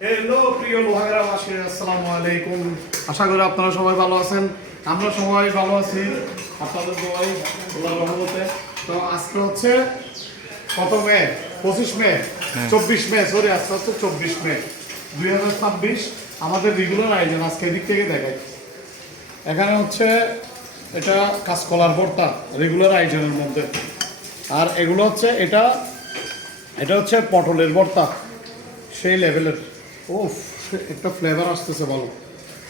Hello প্রিয় লোহাগড়াবাসী, আসসালামু আলাইকুম। আশা করি আপনারা সবাই ভালো আছেন। আমরা সবাই ভালো আছি আপনাদের দোয়ায়, আল্লাহর রহমতে। তো আজকে হচ্ছে কত মে? 25 মে, 24 মে, সরি আজকে হচ্ছে 24 মে 2026। আমাদের রেগুলার আয়োজন আজকে এদিক থেকে দেখাই। এখানে হচ্ছে এটা কাঁচকলার ভর্তা রেগুলার আয়োজনের মধ্যে, আর এগুলো হচ্ছে এটা হচ্ছে পটলের ভর্তা, সেই লেভেলের। ওফ, একটা ফ্লেভার আসতেছে ভালো।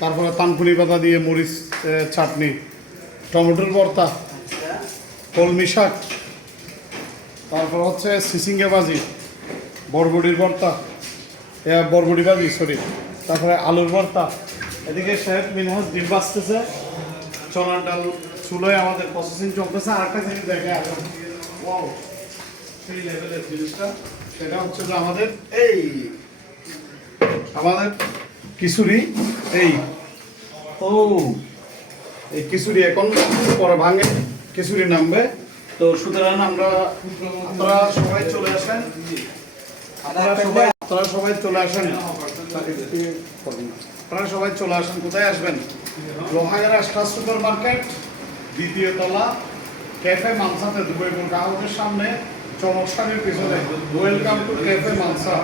তারপরে তানকুনি পাতা দিয়ে মরিচ চাটনি, টমেটোর ভর্তা, কলমি শাক, তারপর হচ্ছে সিসিঙ্গে ভাজি, বরবটির ভর্তা, বরবটি ভাজি সরি, তারপরে আলুর ভর্তা। এদিকে শেফ মিনহাজ ডিম বাজতেছে, চনার ডাল চুলোয় আমাদের প্রসেসিং চলতেছে। আর একটা জিনিস দেখে আসুন, ওয়াও, সেই লেভেলের জিনিসটা, সেটা হচ্ছে যে আমাদের খিচুড়ি। এই খিচুড়ি এখন পরে ভাঙে খিচুড়ি নামবে। তো সুতরাং আপনারা সবাই চলে আসেন, আপনারা সবাই চলে আসেন। কোথায় আসবেন? লোহাগড়া স্টার সুপার মার্কেট, দ্বিতীয় তলা, ক্যাফে মানসাতে, দুবাইপুর গ্রাহকের সামনে, চমৎকারের পিছনে। Welcome to cafe Mansa.